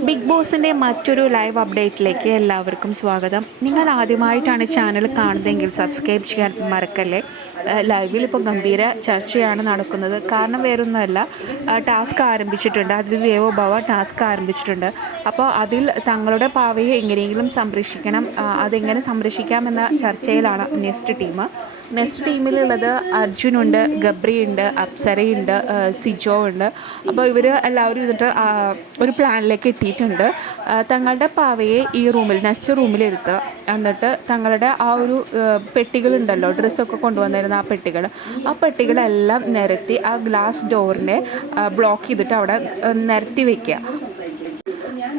Big ബോസിന്റെ മറ്റൊരു live അപ്ഡേറ്റിലേക്ക് എല്ലാവർക്കും സ്വാഗതം. നിങ്ങൾ ആദ്യമായിട്ടാണ് ചാനൽ കാണുന്നതെങ്കിൽ സബ്സ്ക്രൈബ് ചെയ്യാൻ മറക്കല്ലേ? ലൈവിൽ ഇപ്പോൾ ഗംഭീര ചർച്ചയാണ് നടക്കുന്നത്. കാരണം വേറൊന്നുമല്ല ടാസ്ക് ആരംഭിച്ചിട്ടുണ്ട്. അതിഥി ദേവോഭവ ടാസ്ക് ആരംഭിച്ചിട്ടുണ്ട്. അപ്പോൾ അതിൽ തങ്ങളുടെ പാവയെ എങ്ങനെയെങ്കിലും സംരക്ഷിക്കണം അതെങ്ങനെ സംരക്ഷിക്കാമെന്ന ചർച്ചയിലാണ് നെക്സ്റ്റ് ടീം. നെക്സ്റ്റ് ടീമിലുള്ളത് അർജുനുണ്ട് ഗബ്രിയുണ്ട് അപ്സരയുണ്ട് സിജോ ഉണ്ട്. അപ്പോൾ ഇവർ എല്ലാവരും ഇരുന്നിട്ട് ഒരു പ്ലാനിലേക്ക് എത്തിയിട്ടുണ്ട് തങ്ങളുടെ പാവയെ ഈ റൂമിൽ നെക്സ്റ്റ് റൂമിലിരുത്തുക. എന്നിട്ട് തങ്ങളുടെ ആ ഒരു പെട്ടികളുണ്ടല്ലോ ഡ്രസ്സൊക്കെ കൊണ്ടുവന്നിരുന്ന ആ പെട്ടികൾ ആ പെട്ടികളെല്ലാം നിരത്തി ആ ഗ്ലാസ് ഡോറിനെ ബ്ലോക്ക് ചെയ്തിട്ട് അവിടെ നിരത്തി വെക്കുക.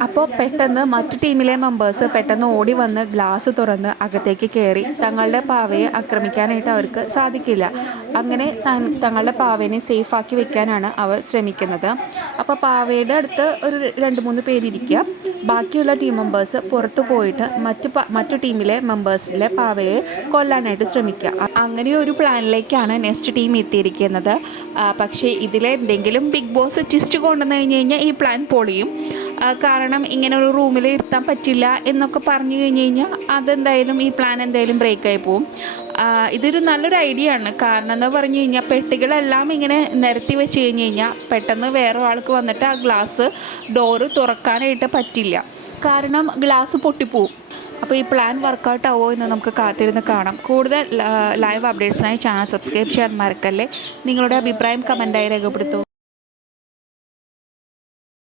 അപ്പോൾ പെട്ടെന്ന് മറ്റു ടീമിലെ മെമ്പേഴ്സ് പെട്ടെന്ന് ഓടി വന്ന് ഗ്ലാസ് തുറന്ന് അകത്തേക്ക് കയറി തങ്ങളുടെ പാവയെ ആക്രമിക്കാനായിട്ട് അവർക്ക് സാധിക്കില്ല. അങ്ങനെ തങ്ങളുടെ പാവേനെ സേഫാക്കി വെക്കാനാണ് അവർ ശ്രമിക്കുന്നത്. അപ്പോൾ പാവയുടെ അടുത്ത് ഒരു രണ്ട് മൂന്ന് പേരിരിക്കുക ബാക്കിയുള്ള ടീം മെമ്പേഴ്സ് പുറത്തു പോയിട്ട് മറ്റു മറ്റു ടീമിലെ മെമ്പേഴ്സിലെ പാവയെ കൊല്ലാനായിട്ട് ശ്രമിക്കുക. അങ്ങനെ ഒരു പ്ലാനിലേക്കാണ് നെക്സ്റ്റ് ടീം എത്തിയിരിക്കുന്നത്. പക്ഷേ പക്ഷേ ഇതിലെന്തെങ്കിലും ബിഗ് ബോസ് ട്വിസ്റ്റ് കൊണ്ടുവന്നു കഴിഞ്ഞ് കഴിഞ്ഞാൽ ഈ പ്ലാൻ പൊളിയും. കാരണം ഇങ്ങനെ ഒരു റൂമിൽ ഇരുത്താൻ പറ്റില്ല എന്നൊക്കെ പറഞ്ഞു കഴിഞ്ഞ് കഴിഞ്ഞാൽ അതെന്തായാലും ഈ പ്ലാൻ എന്തായാലും ബ്രേക്കായി ആ, ഇതൊരു നല്ലൊരു ഐഡിയ ആണ്. കാരണം എന്ന് പറഞ്ഞു കഴിഞ്ഞാൽ പെട്ടികളെല്ലാം ഇങ്ങനെ നിരത്തി വെച്ച് കഴിഞ്ഞ് കഴിഞ്ഞാൽ പെട്ടെന്ന് വേറെ ആൾക്ക് വന്നിട്ട് ആ ഗ്ലാസ് ഡോറ് തുറക്കാനായിട്ട് പറ്റില്ല. കാരണം ഗ്ലാസ് പൊട്ടിപ്പോവും. അപ്പോൾ ഈ പ്ലാൻ വർക്കൗട്ട് ആവുമോ എന്ന് നമുക്ക് കാത്തിരുന്ന് കാണാം. കൂടുതൽ ലൈവ് അപ്ഡേറ്റ്സിനായി ചാനൽ സബ്സ്ക്രൈബ് ചെയ്യാൻ മറക്കല്ലേ? നിങ്ങളുടെ അഭിപ്രായം കമന്റായി രേഖപ്പെടുത്തൂ.